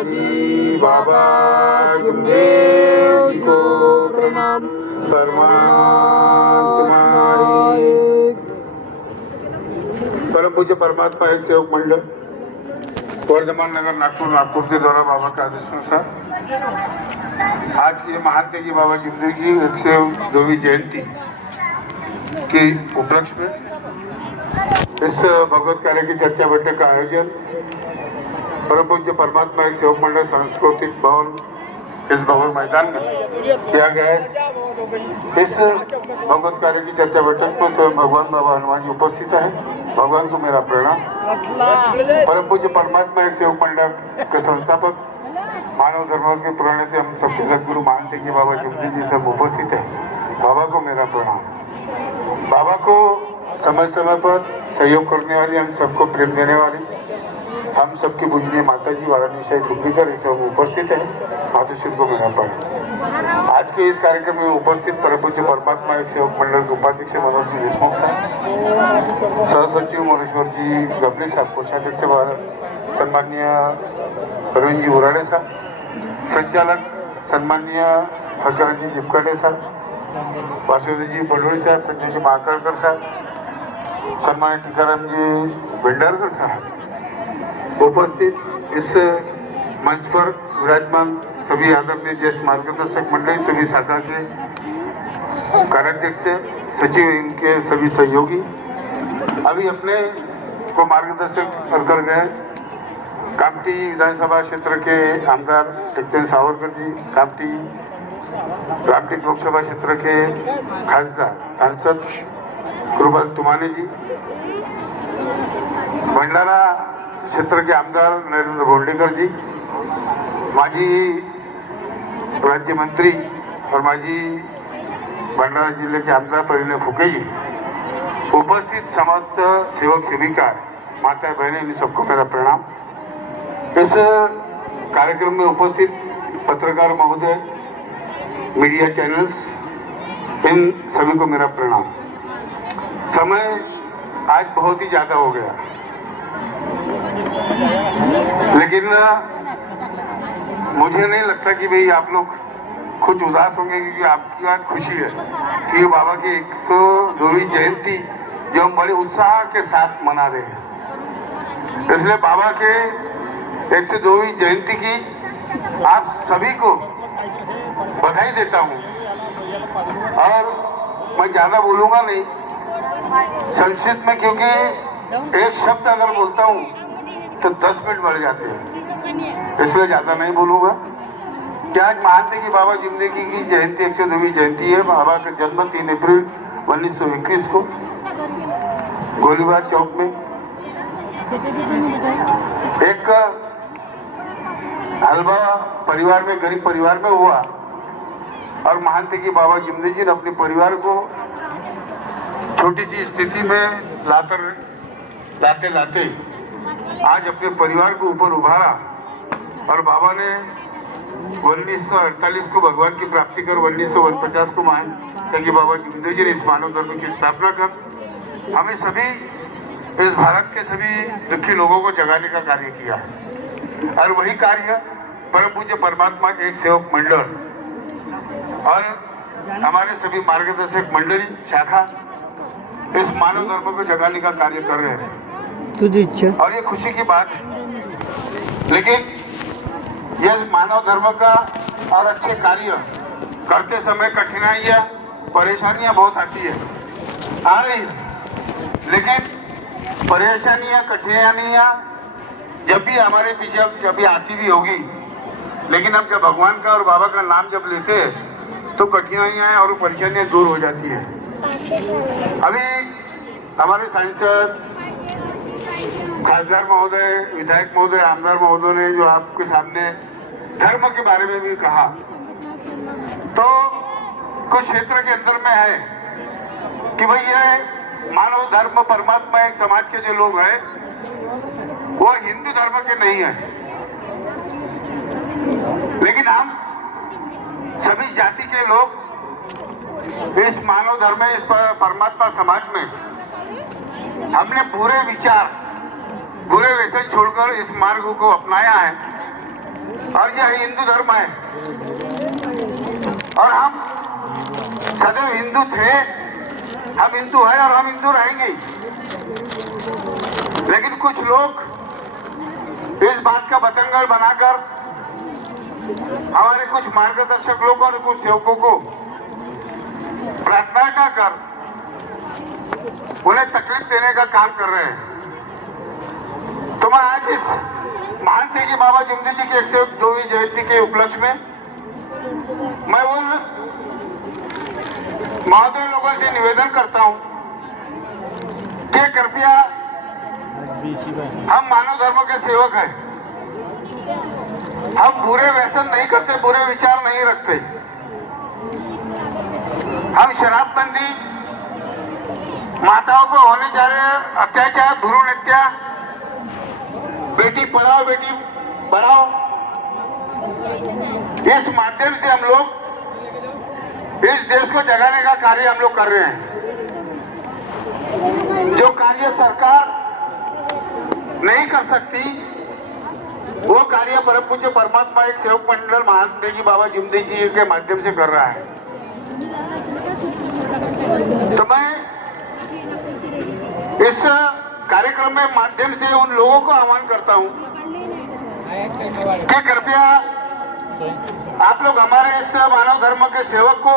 आदि बाबा जुमदेव को प्रणाम। परम पूज्य परमात्मा एक सेवक मंडल वर्धमान नगर नागपुर के द्वारा बाबा के आदेशानुसार आज की महान तेजी बाबा जिंदगी की 102वीं जयंती के उपलक्ष्य में इस भगवत कार्य की चर्चा बैठक का आयोजन परम पूज्य परमात्मा एक सेवक मंडल सांस्कृतिक भवन इस भवन मैदान में किया गया है। इस भगवत कार्य की चर्चा बैठक में स्वयं भगवान बाबा हनुमान जी उपस्थित है। भगवान को मेरा प्रणाम। परम पूज्य परमात्मा एक सेवक मंडल के संस्थापक मानव धर्म के पुराने से हम सबके सदगुरु महान तेजी बाबा जुमदेव जी सब उपस्थित है। बाबा को मेरा प्रणाम। बाबा को समय समय पर सहयोग करने वाली, हम सबको प्रेम देने वाली, हम सबकी पूजनीय माता जी वाराणसी डुब्बीकर सब उपस्थित है। मातोश्री को मेरा प्रणाम। आज के इस कार्यक्रम में उपस्थित परम पूज्य परमात्मा एक सेवक मंडल के उपाध्यक्ष मनोज जी देशमुख साहब, सह सचिव मोरेश्वर जी गबले साहब, कोषाध्यक्ष सन्माननीय अरविंद जी उराडे साहब, संचालक सन्माननीय हरकरण जी जिपकाडे साहब, वासुदेव जी पडोळी साहब, संजय जी महाकड़कर साहब, सन्मान्य टीकाराम जी भेंडारकर साहब उपस्थित इस मंच पर विराजमान सभी आदरणीय ज्येष्ठ मार्गदर्शक मंडली, सभी शाखा के कार्याध्यक्ष, सचिव, इनके सभी सहयोगी, अभी अपने को मार्गदर्शक कर गए कामठी विधानसभा क्षेत्र के आमदार टेकचंद सावरकर जी, कामठी रामटेक लोकसभा क्षेत्र के खासदार सांसद कृपाल तुमाने जी, भंडारा क्षेत्र के आमदार नरेंद्र भोंडेकर जी, माजी राज्य मंत्री और माजी भंडारा जिले के आमदार परिणय फुके जी, उपस्थित समस्त सेवक सेविका, माता बहनें, इन सबको मेरा प्रणाम। इस कार्यक्रम में उपस्थित पत्रकार महोदय, मीडिया चैनल्स, इन सभी को मेरा प्रणाम। समय आज बहुत ही ज्यादा हो गया, लेकिन मुझे नहीं लगता कि भाई आप लोग कुछ उदास होंगे, क्योंकि आपकी आज खुशी है कि बाबा की 102वीं जयंती जो हम बड़े उत्साह के साथ मना रहे हैं। इसलिए बाबा के 102वीं जयंती की आप सभी को बधाई देता हूँ। और मैं ज्यादा बोलूंगा नहीं संक्षिप्त में, क्योंकि एक शब्द अगर बोलता हूँ तो 10 मिनट बढ़ जाते हैं, इसलिए ज्यादा नहीं बोलूंगा। क्या आज मानते कि बाबा जिंदगी की जयंती 102वीं जयंती है। बाबा का जन्म 3 अप्रैल 1921 को गोलीबार चौक में एक हलवा परिवार में, गरीब परिवार में हुआ, और मानते कि बाबा जिंदगी जी ने अपने परिवार को छोटी सी स्थिति में लाते आज अपने परिवार को ऊपर उभारा, और बाबा ने 1948 को भगवान की प्राप्ति कर 1949 को मान कि बाबा जिंदगी जी ने इस मानव धर्म की स्थापना कर हमें सभी इस भारत के सभी दुखी लोगों को जगाने का कार्य किया। और वही कार्य परम पूज्य परमात्मा एक सेवक मंडल और हमारे सभी मार्गदर्शक मंडली शाखा इस मानव धर्म को जगाने का कार्य कर रहे हैं। तुझी इच्छा और ये खुशी की बात है, लेकिन यह मानव धर्म का और अच्छे कार्य करते समय कठिनाइयाँ, परेशानियां बहुत आती है, आ रही है। लेकिन परेशानियां, कठिनाइयां जब भी हमारे पीछे जब भी आती भी होगी, लेकिन हम जब भगवान का और बाबा का नाम जब लेते हैं तो कठिनाइयां और परेशानियां दूर हो जाती है। अभी हमारे सांसद, खासदार महोदय, विधायक महोदय, आमदार महोदय ने जो आपके सामने धर्म के बारे में भी कहा, तो कुछ क्षेत्र के अंदर में है कि भाई ये मानव धर्म परमात्मा एक समाज के जो लोग हैं वो हिंदू धर्म के नहीं है, लेकिन हम सभी जाति के लोग इस मानव धर्म, इस परमात्मा समाज में हमने पूरे विचार, बुरे व्यसन छोड़कर इस मार्ग को अपनाया है। और यह हिंदू धर्म है और हम सदैव हिंदू थे, हम हिंदू हैं और हम हिंदू रहेंगे। लेकिन कुछ लोग इस बात का बतंगड़ बनाकर हमारे कुछ मार्गदर्शक लोगों और कुछ सेवकों को प्रार्थना कर उन्हें तकलीफ देने का काम कर रहे हैं। तो मैं आज इस महान तेगी बाबा जिमदेव जी की 102वीं जयंती के उपलक्ष्य में मैं उन महोदय लोगों से निवेदन करता हूं कि कृपया, हम मानव धर्म के सेवक हैं, हम बुरे व्यसन नहीं करते, बुरे विचार नहीं रखते। हम शराबबंदी, माताओं को होने जा रहे अत्याचार, भ्रूण हत्या, बेटी पढ़ाओ बेटी बढ़ाओ, इस माध्यम से हम लोग इस देश को जगाने का कार्य हम लोग कर रहे हैं। जो कार्य सरकार नहीं कर सकती वो कार्य परम पूज्य परमात्मा एक सेवक मंडल महान तेगी बाबा जिमदेव जी के माध्यम से कर रहा है। तो मैं इस कार्यक्रम में माध्यम से उन लोगों को आह्वान करता हूं कि कृपया आप लोग हमारे इस मानव धर्म के सेवक को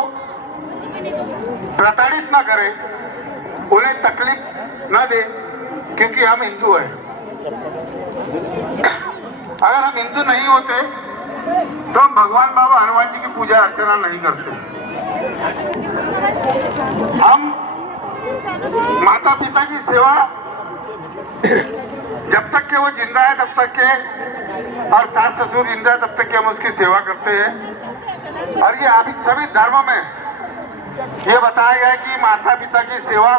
प्रताड़ित न करें, उन्हें तकलीफ न दें, क्योंकि हम हिंदू हैं। अगर हम हिंदू नहीं होते तो हम भगवान बाबा हनुमान जी की पूजा अर्चना नहीं करते। हम माता पिता की सेवा जब तक के वो जिंदा है तब तक के, और सास ससुर जिंदा है तब तक के हम उसकी सेवा करते हैं। और ये अभी सभी धर्मों में ये बताया गया है कि माता पिता की सेवा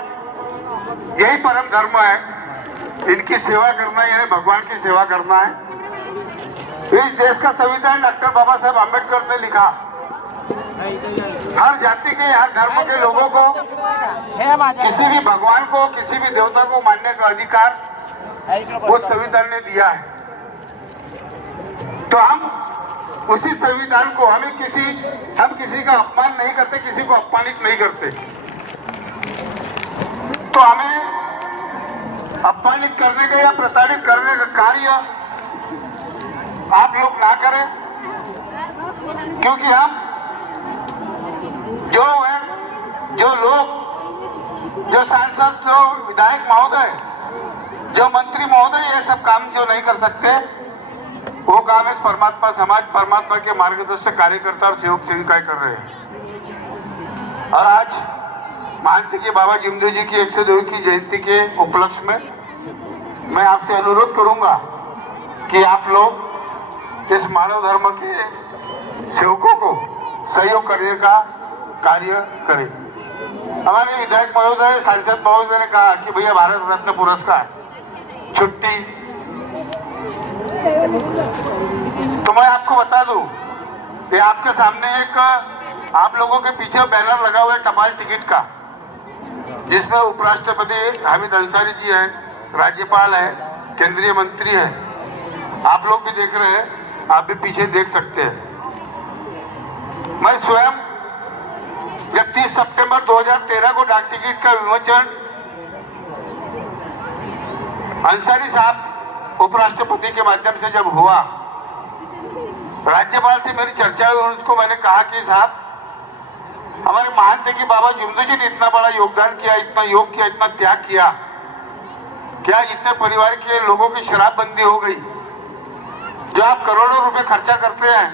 यही परम धर्म है, इनकी सेवा करना यानी भगवान की सेवा करना है। इस देश का संविधान डॉक्टर बाबा साहब अम्बेडकर ने लिखा, हर जाति के, हर धर्म के लोगों को किसी भी भगवान को, किसी भी देवता को मानने का अधिकार वो संविधान ने दिया है। तो हम उसी संविधान को, हम किसी का अपमान नहीं करते, किसी को अपमानित नहीं करते। तो हमें अपमानित करने का या प्रताड़ित करने का कार्य आप लोग ना करें, क्योंकि हम जो है, जो लोग, जो सांसद, जो विधायक महोदय, जो मंत्री महोदय ये सब काम जो नहीं कर सकते, वो काम इस परमात्मा समाज, परमात्मा के मार्गदर्शक कार्यकर्ता और सेवक सेविकाएं कर रहे हैं। और आज महान तेगी बाबा जिमदेव जी की 102वीं जयंती के उपलक्ष्य में मैं आपसे अनुरोध करूंगा कि आप लोग इस मानव धर्म के सेवकों को सहयोग करने का कार्य करें। हमारे विधायक महोदय, सांसद महोदय ने कहा कि भैया भारत रत्न पुरस्कार, छुट्टी, तो मैं आपको बता दूं कि आपके सामने एक, आप लोगों के पीछे बैनर लगा हुआ है टपाल टिकट का, जिसमें उपराष्ट्रपति हामिद अंसारी जी हैं, राज्यपाल है, केंद्रीय मंत्री है। आप लोग भी देख रहे हैं, आप भी पीछे देख सकते हैं। मैं स्वयं जब 30 सितंबर 2013 को डाक टिकट का विमोचन अंसारी साहब उपराष्ट्रपति के माध्यम से जब हुआ, राज्यपाल से मेरी चर्चा हुई, उसको मैंने कहा कि साहब, हमारे महान तेगी बाबा जिमदेव जी ने इतना बड़ा योगदान किया, इतना योग किया, इतना त्याग किया, क्या इतने परिवार के लोगों की शराबबंदी हो गई? जो आप करोड़ों रुपए खर्चा करते हैं,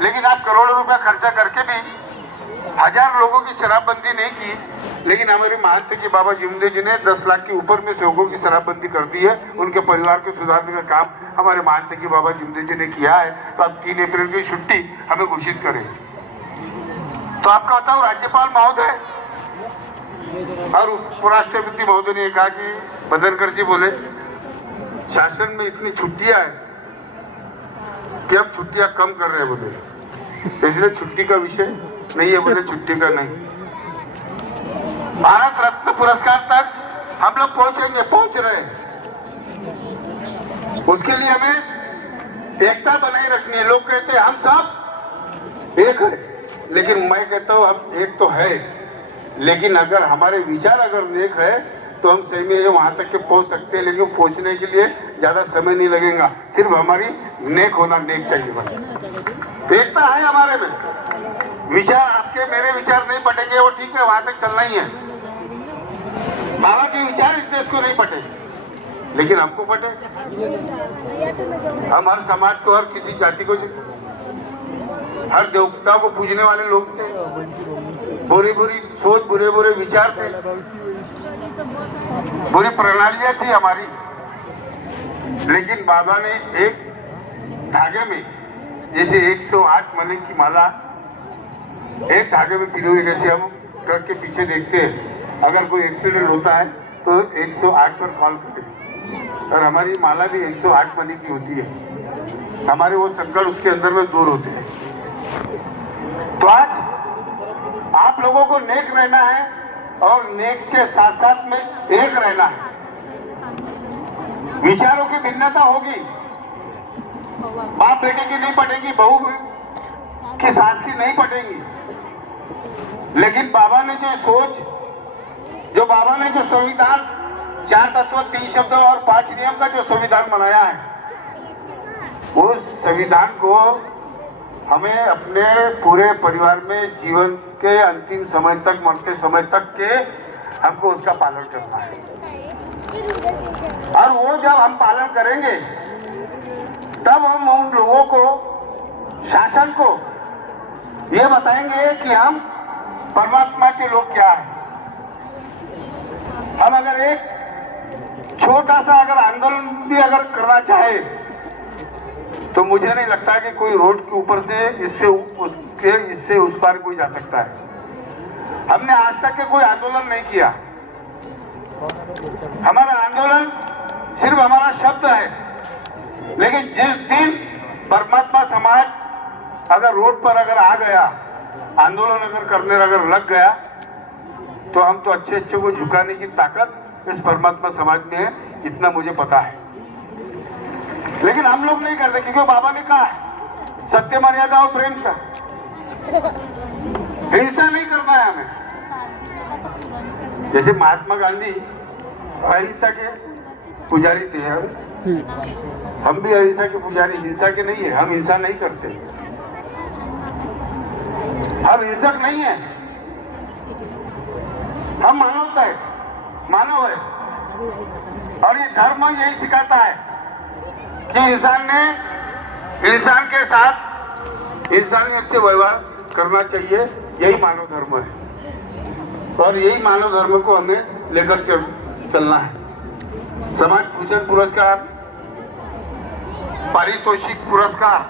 लेकिन आप करोड़ों रुपए खर्चा करके भी 1000 लोगों की शराबबंदी नहीं की, लेकिन हमारे महान तेगी बाबा जिमदेव जी ने 10 लाख के ऊपर में सेवकों की शराबबंदी कर दी है। उनके परिवार को सुधारने का काम हमारे महान तेगी बाबा जिमदेव जी ने किया है। तो आप 3 अप्रैल की छुट्टी हमें घोषित करें। तो आपका बताओ, राज्यपाल महोदय और उपराष्ट्रपति महोदय ने कहा कि बदनकर जी बोले, शासन में इतनी छुट्टियां हैं कि हम छुट्टियां कम कर रहे हैं, बोले इसलिए छुट्टी का विषय नहीं है, बोले छुट्टी का नहीं। भारत रत्न पुरस्कार तक हम लोग पहुंचेंगे, पहुंच रहे हैं। उसके लिए हमें एकता बनाए रखनी है। लोग कहते हैं हम सब एक है, लेकिन मैं कहता हूँ हम एक तो है, लेकिन अगर हमारे विचार अगर एक है तो हम सही में वहां तक के पहुंच सकते हैं, लेकिन पहुंचने के लिए ज्यादा समय नहीं लगेगा। सिर्फ हमारी नेक होना, नेक चाहिए बस। एकता है हमारे में, विचार आपके मेरे विचार नहीं पटेंगे, वो ठीक है, वहां तक चलना ही है। बाबा के विचार इस देश को नहीं पटे, लेकिन हमको पटे। हम हर समाज को, हर किसी जाति को, हर देवता को पूजने वाले लोग थे। बुरी बुरी सोच, बुरे बुरे विचार थे, बुरी प्रणालियां थी हमारी, लेकिन बाबा ने एक धागे में, जैसे 108 मणि की माला एक धागे में पिरोई, जैसे हम ट्रक के पीछे देखते हैं, अगर कोई एक्सीडेंट होता है तो 108 पर कॉल करते, और हमारी माला भी 108 मणि की होती है। हमारे वो संकट उसके अंदर में दूर होते हैं। तो आज आप लोगों को नेक रहना है और नेक के साथ साथ में एक रहना है। विचारों की भिन्नता होगी, बाप बेटे की नहीं पटेगी, बहू की सास की नहीं पटेगी, लेकिन बाबा ने जो सोच, जो बाबा ने जो संविधान 4 तत्व 3 शब्द और 5 नियम का जो संविधान बनाया है, उस संविधान को हमें अपने पूरे परिवार में जीवन के अंतिम समय तक, मरते समय तक के हमको उसका पालन करना है। और वो जब हम पालन करेंगे तब हम उन लोगों को, शासन को ये बताएंगे कि हम परमात्मा के लोग क्या हैं। हम अगर एक छोटा सा अगर आंदोलन भी अगर करना चाहे तो मुझे नहीं लगता कि कोई रोड के ऊपर से इससे उस पार कोई जा सकता है। हमने आज तक के कोई आंदोलन नहीं किया। हमारा आंदोलन सिर्फ हमारा शब्द है, लेकिन जिस दिन परमात्मा समाज अगर रोड पर अगर आ गया, आंदोलन अगर करने अगर लग गया, तो हम तो अच्छे अच्छे को झुकाने की ताकत इस परमात्मा समाज में है, इतना मुझे पता है। लेकिन हम लोग नहीं करते, क्योंकि बाबा ने कहा है सत्य, मर्यादा और प्रेम का, हिंसा नहीं करना है हमें। जैसे महात्मा गांधी अहिंसा के पुजारी थे, हम भी अहिंसा के पुजारी, हिंसा के नहीं है। हम हिंसा नहीं करते, हम हिंसक नहीं है, हम मानवता है, मानव है। और ये धर्म यही सिखाता है कि इंसान के साथ इंसानियत से व्यवहार करना चाहिए। यही मानव धर्म है, और यही मानव धर्म को हमें लेकर चलना है। समाज भूषण पुरस्कार, पारितोषिक पुरस्कार,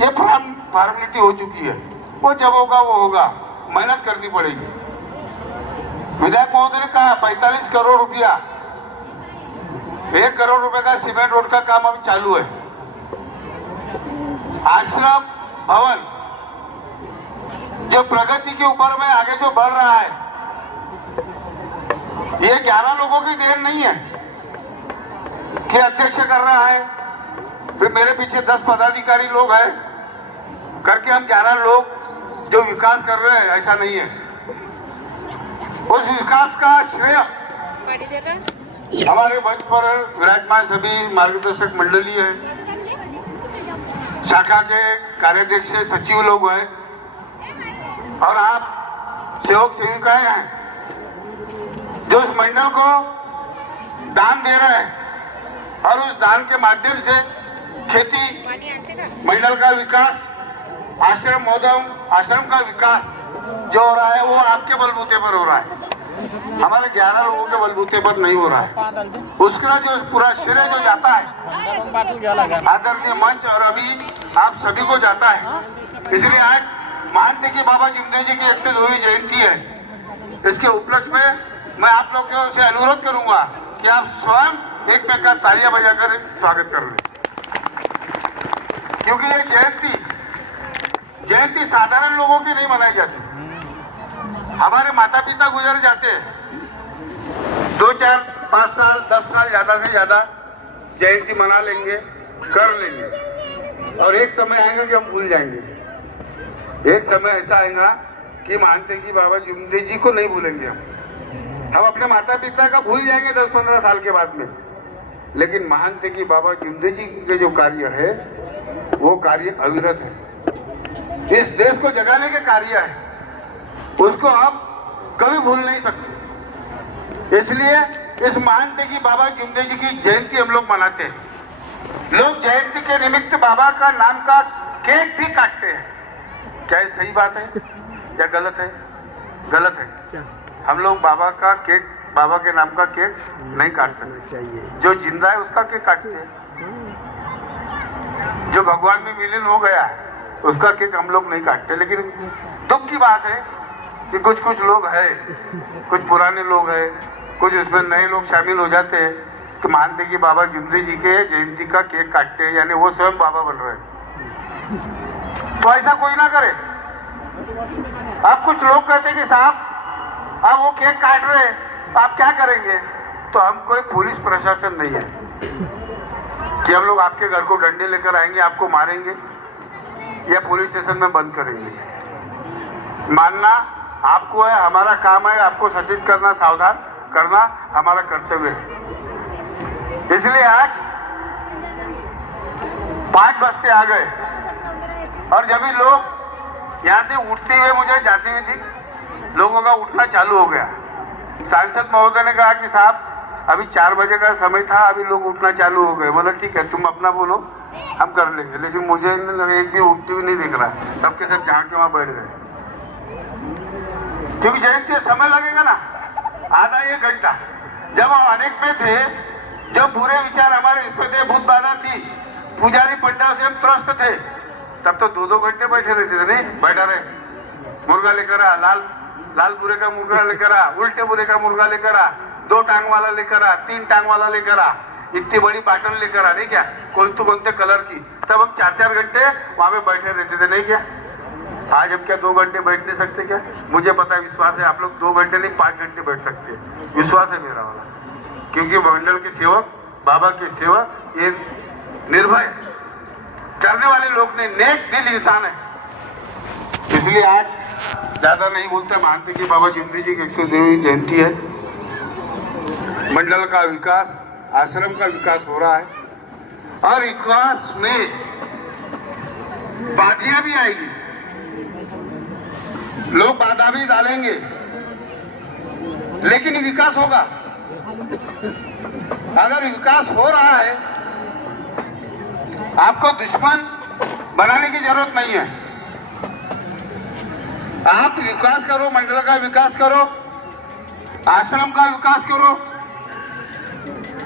ये फॉर्मेलिटी हो चुकी है। वो जब होगा वो होगा, मेहनत करनी पड़ेगी। विधायक महोदय ने कहा 45 करोड़ रुपया, 1 करोड़ रुपए का सीमेंट रोड का काम अभी चालू है। आश्रम भवन जो प्रगति के ऊपर में आगे जो बढ़ रहा है, ये 11 लोगों की देन नहीं है कि अध्यक्ष कर रहा है, फिर मेरे पीछे 10 पदाधिकारी लोग हैं करके हम 11 लोग जो विकास कर रहे हैं, ऐसा नहीं है। उस विकास का श्रेय हमारे मंच पर विराजमान सभी मार्गदर्शक मंडली है, शाखा के कार्याध्यक्ष सचिव लोग हैं, और आप सेवक सेविकाएं हैं जो इस मंडल को दान दे रहे हैं, और उस दान के माध्यम से खेती मंडल का विकास, आश्रम का विकास जो हो रहा है वो आपके बलबूते पर हो रहा है, हमारे 11 लोगों के बलबूते पर नहीं हो रहा है। उसका जो पूरा श्रेय जो जाता है आदरणीय मंच और अभी आप सभी को जाता है। इसलिए आज महात्मा की बाबा जिमदेव जी की 102वीं जयंती है। इसके उपलक्ष्य में मैं आप लोगों से अनुरोध करूंगा कि आप स्वयं एक प्रकार तालियां बजाकर स्वागत कर लें, क्योंकि ये जयंती साधारण लोगों की नहीं मनाई जाती। हमारे माता पिता गुजर जाते हैं, 2, 4, 5 साल 10 साल ज्यादा से ज्यादा जयंती मना लेंगे, कर लेंगे और एक समय आएगा कि हम भूल जाएंगे। एक समय ऐसा आएगा कि मानते कि बाबा जुमदे जी को नहीं भूलेंगे हम अपने माता पिता का भूल जाएंगे 10-15 साल के बाद में, लेकिन मानते कि बाबा जुमदे जी के जो कार्य है वो कार्य अविरत है, इस देश को जगाने के कार्य है, उसको आप कभी भूल नहीं सकते। इसलिए इस मानते कि बाबा जुमदे जी की जयंती हम लोग मनाते हैं। लोग जयंती के निमित्त बाबा का नाम का केक भी काटते हैं। क्या ये सही बात है या गलत है? गलत है। हम लोग बाबा का केक, बाबा के नाम का केक नहीं काट सकते। जो जिंदा है उसका केक काटते हैं, जो भगवान में विलीन हो गया है उसका केक हम लोग नहीं काटते। लेकिन दुख की बात है कि कुछ कुछ लोग हैं, कुछ पुराने लोग हैं, कुछ उसमें नए लोग शामिल हो जाते हैं तो मानते कि बाबा जुमदे जी के जयंती का केक काटते हैं, यानी वो स्वयं बाबा बन रहे हैं। तो ऐसा कोई ना करे। अब कुछ लोग कहते हैं कि साहब अब वो केक काट रहे हैं, आप क्या करेंगे? तो हम कोई पुलिस प्रशासन नहीं है कि हम लोग आपके घर को डंडे लेकर आएंगे, आपको मारेंगे या पुलिस स्टेशन में बंद करेंगे। मानना आपको है, हमारा काम है आपको सचेत करना, सावधान करना हमारा कर्तव्य है। इसलिए आज 5 बजते आ गए और जब भी लोग यहाँ से उठते हुए मुझे जाते हुए दिख, लोगों का उठना चालू हो गया। सांसद महोदय ने कहा कि साहब अभी 4 बजे का समय था, अभी लोग उठना चालू हो गए। बोला ठीक है, तुम अपना बोलो, हम कर लेंगे। लेकिन मुझे एक भी उठती हुई नहीं दिख रहा, सबके सब जहाँ के वहाँ बैठ गए। क्योंकि जयंती समय लगेगा ना, आधा 1 घंटा। जब हम अनेक में थे, जब बुरे विचार हमारे इस पे थे, भूत बाधा थी, पुजारी पंडा से हम त्रस्त थे, तब तो 2-2 घंटे बैठे रहते थे। नहीं बैठा रहे, मुर्गा लेकर आ, लाल बुरे का मुर्गा लेकर आ, उल्टे बुरे का मुर्गा लेकर आ, 2 टांग वाला लेकर आ, 3 टांग वाला लेकर आ, इतनी बड़ी पाटन लेकर आ, नहीं क्या, कौन कलर की। तब हम 4-4 घंटे वहां पे बैठे रहते थे, नहीं क्या। आज हम क्या 2 घंटे बैठ नहीं सकते क्या? मुझे पता है, विश्वास है आप लोग 2 घंटे नहीं 5 घंटे बैठ सकते हैं, विश्वास है मेरा वाला। क्योंकि मंडल के सेवक, बाबा के सेवक ये निर्भय करने वाले लोग नहीं, नेक दिल इंसान है। इसलिए आज ज्यादा नहीं बोलते, मानते कि बाबा जुमदे जी की 102वीं जयंती है। मंडल का विकास, आश्रम का विकास हो रहा है और विकास में बाधियां भी आएगी, लोग बाधा भी डालेंगे, लेकिन विकास होगा। अगर विकास हो रहा है, आपको दुश्मन बनाने की जरूरत नहीं है। आप विकास करो, मंडल का विकास करो, आश्रम का विकास करो,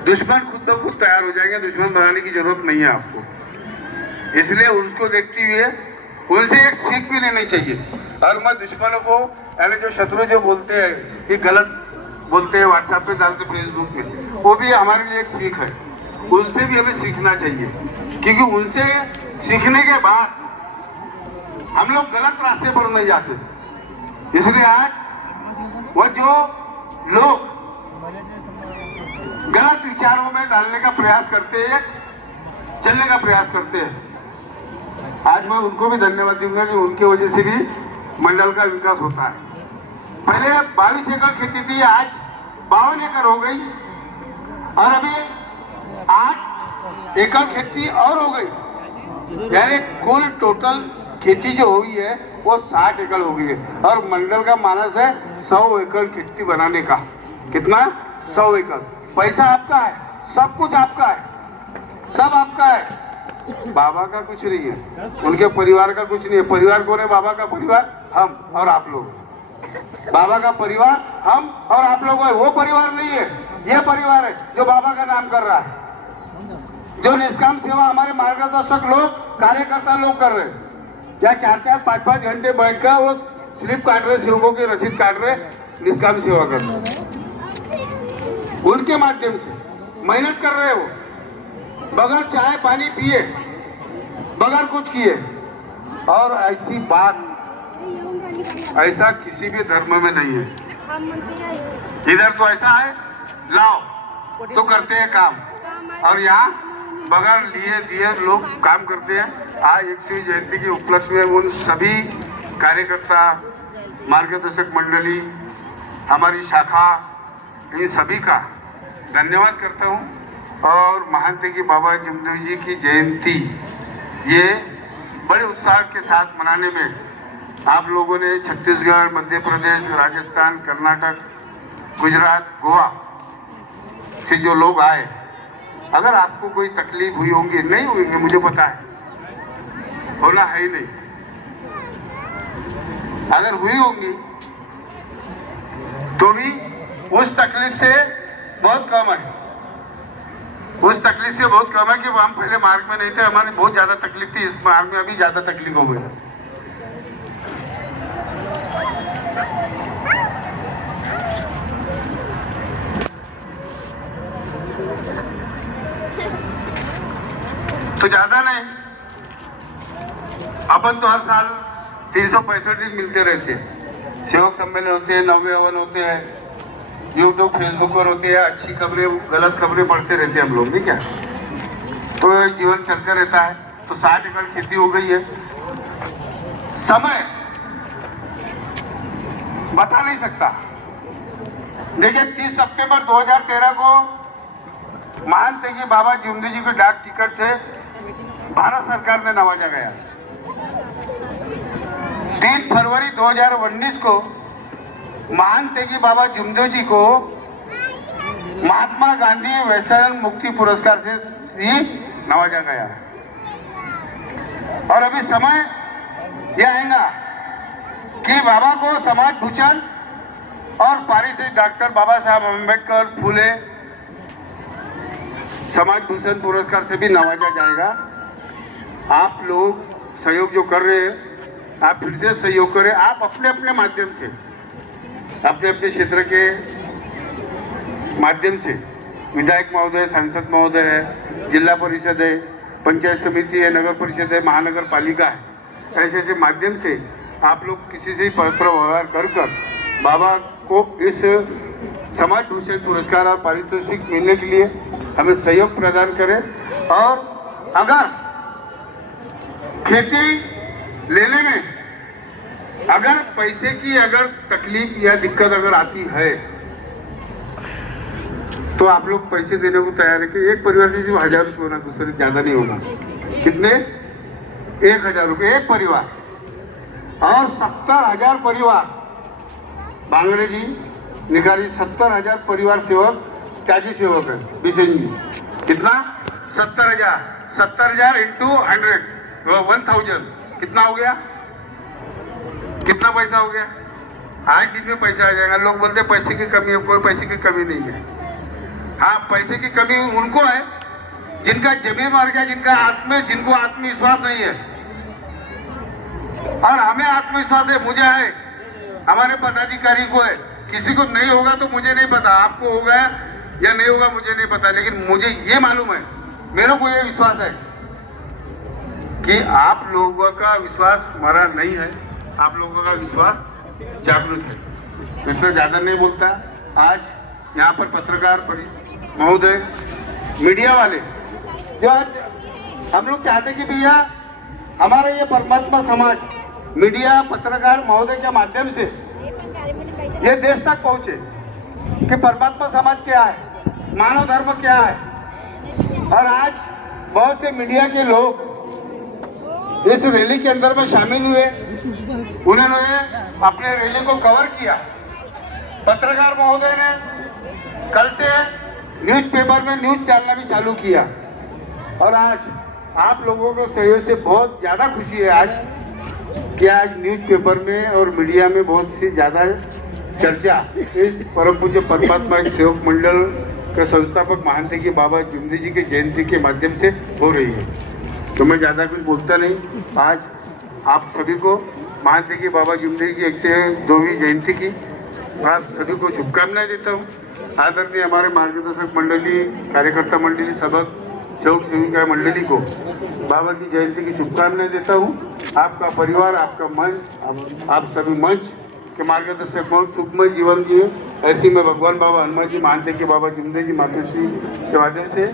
दुश्मन खुद ब खुद तैयार हो जाएंगे। दुश्मन बनाने की जरूरत नहीं है आपको। इसलिए उसको देखते हुए उनसे एक सीख भी लेनी चाहिए। और मैं दुश्मनों को, यानी जो शत्रु जो बोलते हैं कि गलत बोलते हैं, व्हाट्सएप पे डालते, फेसबुक पे, वो भी हमारे लिए एक सीख है। उनसे भी हमें सीखना चाहिए, क्योंकि उनसे सीखने के बाद हम लोग गलत रास्ते पर नहीं जाते। इसलिए आज वो जो लोग गलत विचारों में डालने का प्रयास करते हैं, चलने का प्रयास करते हैं, आज मैं उनको भी धन्यवाद दूंगा कि उनकी वजह से भी मंडल का विकास होता है। पहले 22 एकड़ खेती थी, आज 52 एकड़ हो गई और अभी 8 एकड़ खेती और हो गई, यानी कुल टोटल खेती जो हुई है वो 60 एकड़ हो गई है। और मंडल का मानस है 100 एकड़ खेती बनाने का। कितना? 100 एकड़। पैसा आपका है, सब कुछ आपका है, सब आपका है। बाबा का कुछ नहीं है, उनके परिवार का कुछ नहीं है। परिवार कौन है? बाबा का परिवार हम और आप लोग। बाबा का परिवार हम और आप लोग है, वो परिवार नहीं है, ये परिवार है जो बाबा का नाम कर रहा है। जो निष्काम सेवा हमारे मार्गदर्शक लोग, कार्यकर्ता लोग कर रहे हैं, या 4-4, 5-5 घंटे बैठकर वो स्लिप काट रहे, सेवकों की रसीद काट रहे, निष्काम सेवा कर रहे, उनके माध्यम से मेहनत कर रहे हो, बगैर चाय पानी पिए, बगैर कुछ किए। और ऐसी बात ऐसा किसी भी धर्म में नहीं है। इधर तो ऐसा है, लाओ तो करते हैं काम, और यहाँ बगैर लिए दिए लोग काम करते हैं। आज 100वीं जयंती के उपलक्ष्य में उन सभी कार्यकर्ता, मार्गदर्शक मंडली, हमारी शाखा, इन सभी का धन्यवाद करता हूं। और महान तेगी बाबा जमदेव जी की जयंती ये बड़े उत्साह के साथ मनाने में आप लोगों ने छत्तीसगढ़, मध्य प्रदेश, राजस्थान, कर्नाटक, गुजरात, गोवा से जो लोग आए, अगर आपको कोई तकलीफ हुई होंगी, नहीं हुई है, मुझे पता है, होना है ही नहीं, अगर हुई होंगी तो भी उस तकलीफ से बहुत कम है, उस तकलीफ से बहुत कम है कि हम पहले मार्ग में नहीं थे, हमारी बहुत ज्यादा तकलीफ थी, इस मार्ग में अभी ज्यादा तकलीफ हो गई। तो ज्यादा नहीं, अपन तो हर साल 365 दिन मिलते रहते हैं, सेवक सम्मेलन होते हैं, नववे हवन होते हैं, यूट्यूब फेसबुक पर होते हैं, अच्छी खबरें गलत खबरें पढ़ते रहते हैं हम लोग, नहीं क्या? तो जीवन चलते रहता है। तो 60 एकड़ खेती हो गई है। समय बता नहीं सकता। देखिए 30 सितंबर 2013 को महान तेगी बाबा जमदेव जी को डाक टिकट से भारत सरकार में नवाजा गया। 3 फरवरी 2019 को महान तेगी बाबा जमदेव जी को महात्मा गांधी वैश्य मुक्ति पुरस्कार से ही नवाजा गया। और अभी समय यह आएगा कि बाबा को समाज भूषण और पारितोषिक डॉक्टर बाबा साहब अम्बेडकर फूले समाज भूषण पुरस्कार से भी नवाजा जाएगा। आप लोग सहयोग जो कर रहे हैं, आप फिर से सहयोग करें। आप अपने अपने माध्यम से, अपने अपने क्षेत्र के माध्यम से, विधायक महोदय, सांसद महोदय है, जिला परिषद है, पंचायत समिति है, नगर परिषद है, महानगर पालिका है, ऐसे ऐसे माध्यम से आप लोग किसी से पत्र व्यवहार कर बाबा को इस समाज भूषण पुरस्कार और पारितोषिक मिलने के लिए हमें सहयोग प्रदान करें। और अगर खेती लेने में अगर पैसे की अगर तकलीफ या दिक्कत अगर आती है तो आप लोग पैसे देने को तैयार है कि एक परिवार से सिर्फ 1000 रुपये होना, दूसरे ज्यादा नहीं होगा। कितने? 1000 रुपये एक परिवार। और 70,000 परिवार, बांगड़े जी निकाली 70,000 परिवार सेवक, त्यागी सेवक है बिसेन जी। कितना? 70,000। 70,000 इंटू 100 कितना हो गया? कितना पैसा हो गया? आज दिन में पैसा आ जाएगा। लोग बोलते पैसे की कमी है, कोई पैसे की कमी नहीं है। हाँ, पैसे की कमी उनको है जिनका जमीन मर गया, जिनको आत्मविश्वास नहीं है। और हमें आत्मविश्वास है, मुझे है, हमारे पदाधिकारी को है। किसी को नहीं होगा तो मुझे नहीं पता, आपको होगा या नहीं होगा मुझे नहीं पता, लेकिन मुझे ये मालूम है, मेरे को ये विश्वास है कि आप लोगों का विश्वास मरा नहीं है, आप लोगों का विश्वास जागृत है। इसमें ज्यादा नहीं बोलता। आज यहाँ पर पत्रकार महोदय, मीडिया वाले, जो आज हम लोग चाहते कि भैया हमारा ये परमात्मा समाज मीडिया पत्रकार महोदय के माध्यम से ये देश तक पहुंचे कि परमात्मा समाज क्या है, मानव धर्म क्या है। और आज बहुत से मीडिया के लोग इस रैली के अंदर में शामिल हुए, उन्होंने अपने रैली को कवर किया। पत्रकार महोदय ने कल से न्यूज़पेपर में न्यूज डालना भी चालू किया। और आज आप लोगों को सहयोग से बहुत ज्यादा खुशी है आज कि आज न्यूज़पेपर में और मीडिया में बहुत सी ज्यादा चर्चा इस परम पूज्य परमात्मा सेवक मंडल के संस्थापक महान तेगी बाबा जमदेव जी की जयंती के माध्यम से हो रही है। तो मैं ज्यादा कुछ बोलता नहीं। आज आप सभी को महान तेगी बाबा जमदेव जी की 102वीं जयंती की आप सभी को शुभकामनाएं देता हूँ। आदरणीय हमारे मार्गदर्शक मंडली, कार्यकर्ता मंडली, सबक सेवक सेविका मंडली को बाबा की जयंती की शुभकामनाएं देता हूँ। आपका परिवार, आपका मंच, आप सभी मंच के मार्गदर्शक बहुत सुखमय जीवन जिए, ऐसी में भगवान बाबा हनुमान जी, महान तेगी बाबा जमदेव जी, मातोश्री के माध्यम से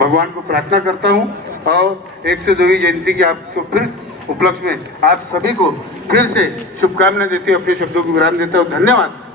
भगवान को प्रार्थना करता हूँ और 102वीं जयंती की आपको फिर उपलक्ष्य में आप सभी को फिर से शुभकामनाएं देते हुए अपने शब्दों को विराम देता हूँ। धन्यवाद।